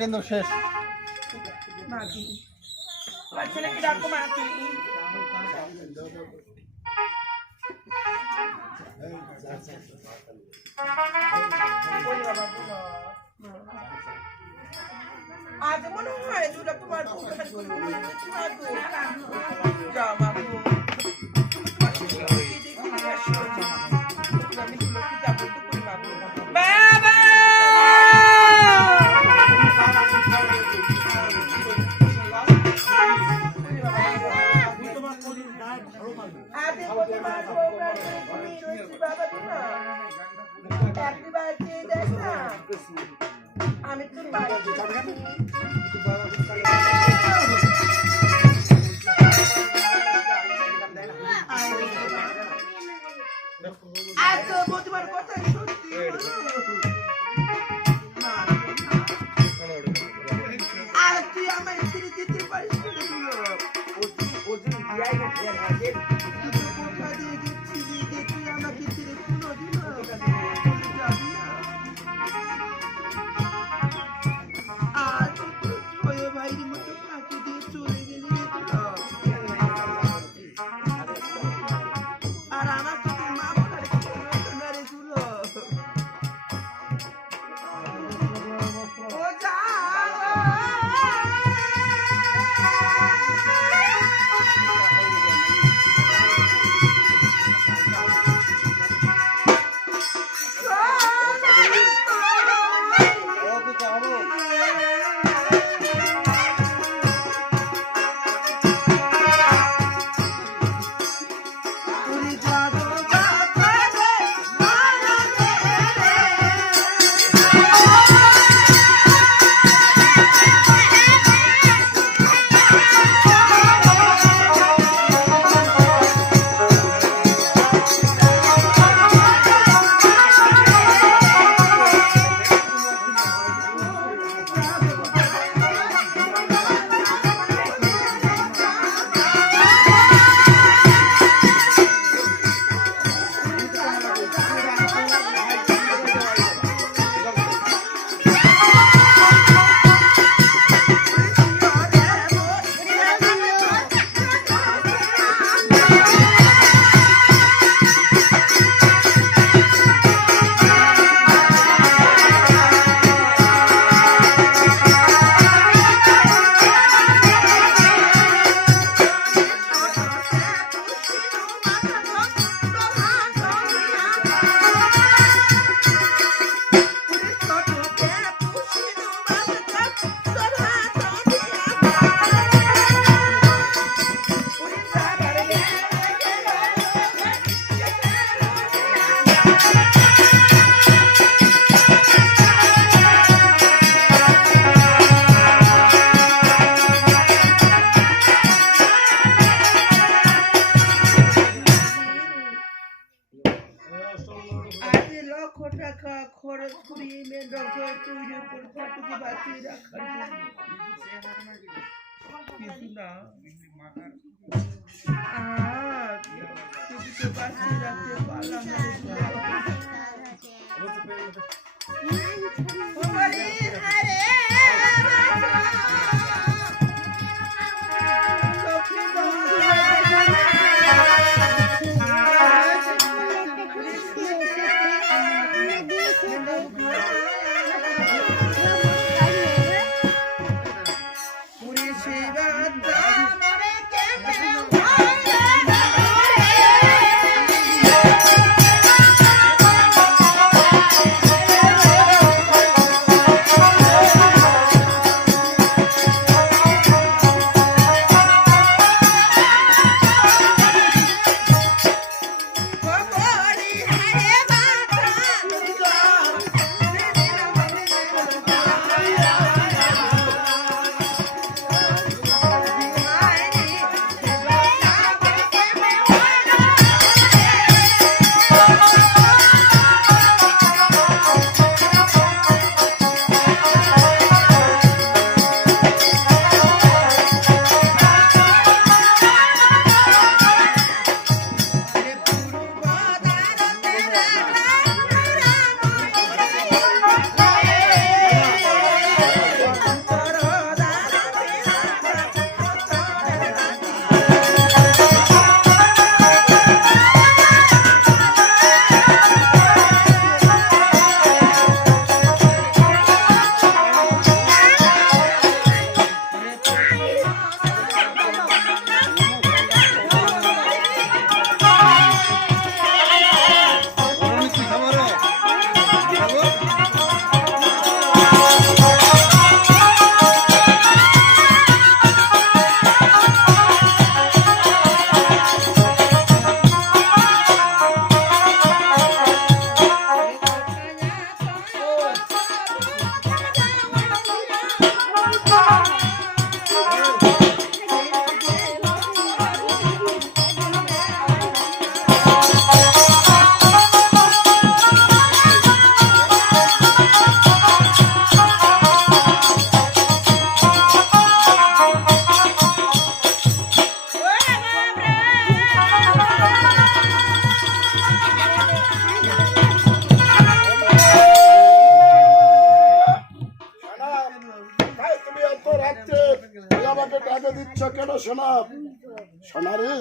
কিন্তু শেষ ছেলেকে ডাকো মা আজ মনে হয় দুটা তোমার আমি তো আজ তো তোমার কথা সত্যি আর তুই আমার ছেড়ে যেতে পারিস খরচ করিয়ে মেন ডক্টর তৈরি করে ফটোকে বাঁচিয়ে রাখার কিছু না বাঁচিয়ে রাখতে পারলাম না আমাকে ডাকে দিচ্ছ কেন সোনা? সোনা রে,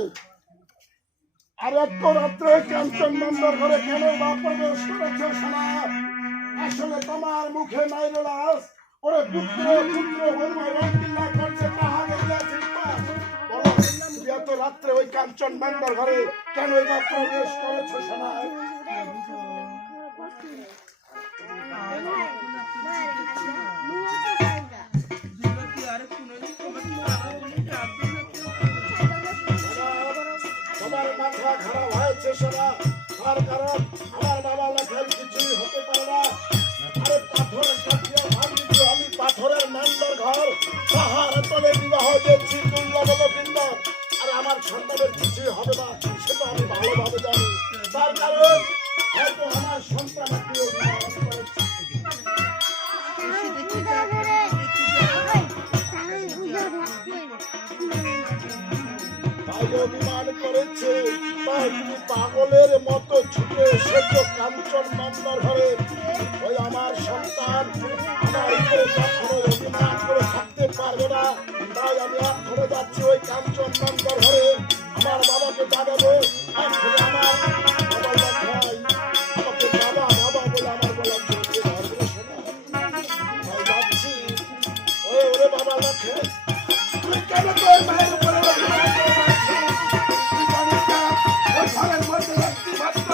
আর এত রাত্রে কাঞ্চন নন্দর ঘরে কেন বা প্রবেশ করেছ সোনা? আসলে তোমার মুখে নাই লাস, ওরে পুত্র পুত্র রঙ্গিল্লা করছে তাহাকে দিয়েছিস পাস। বলো তুমি এত রাত্রে ওই কাঞ্চন নন্দর ঘরে কেন বা প্রবেশ করেছ সোনা? তোমার মাথা খারাপ হয়েছে সোনা, তার কারণ আমার বাবা লেখার কিছুই হতে পারে না। আরে পাথরের কাঠিয়া ভাঙিত আমি পাথরের নন্দর ঘর, পাহাড় তলে বিবাহ দিয়েছি দুর্লভবৃন্দ, আর আমার সন্তানের কিছুই হবে না সেটা আমি ভালোভাবে জানি। তার কারণ হয়তো আমার সন্তান একটি অভিমান করেছে। তাই অভিমান করেছে, তাই তুমি পাগলের মতো ছুটে এসেছো কাঞ্চন নন্দর ঘরে। ওই আমার সন্তান আমার উপরে কখনো অভিমান করে থাকতে পারবে না, তাই আমি এখনো যাচ্ছি ওই কাঞ্চন নন্দর ঘরে আমার বাবাকে জানাবো। এখনো আমার বাবা ভাই আমাকে বাবা বাবা বলে আমার গলা চলছে ধরবে শোনা। তাই যাচ্ছি ওরে বাবা লক্ষ্যে তুই কেন তোর ভাইয়ের উপরে অভিমান করে রাখছিস? তুই জানিস না ওই ঘরের মধ্যে একটি মাত্র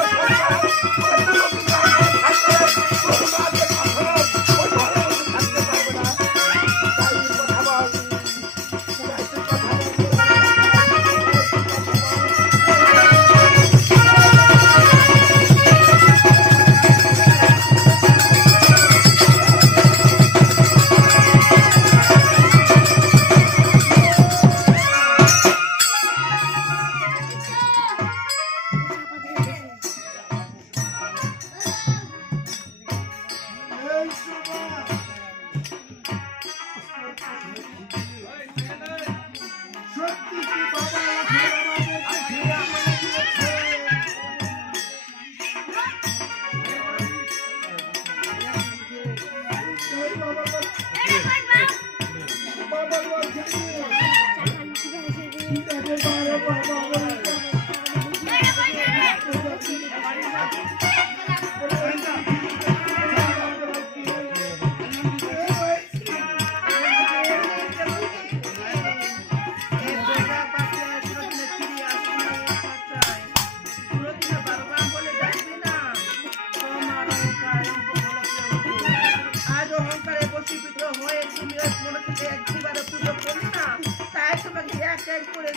হয়ে তুমি মনে থেকে একবারে পুজো করি না, তাই তোমাকে এক এক করে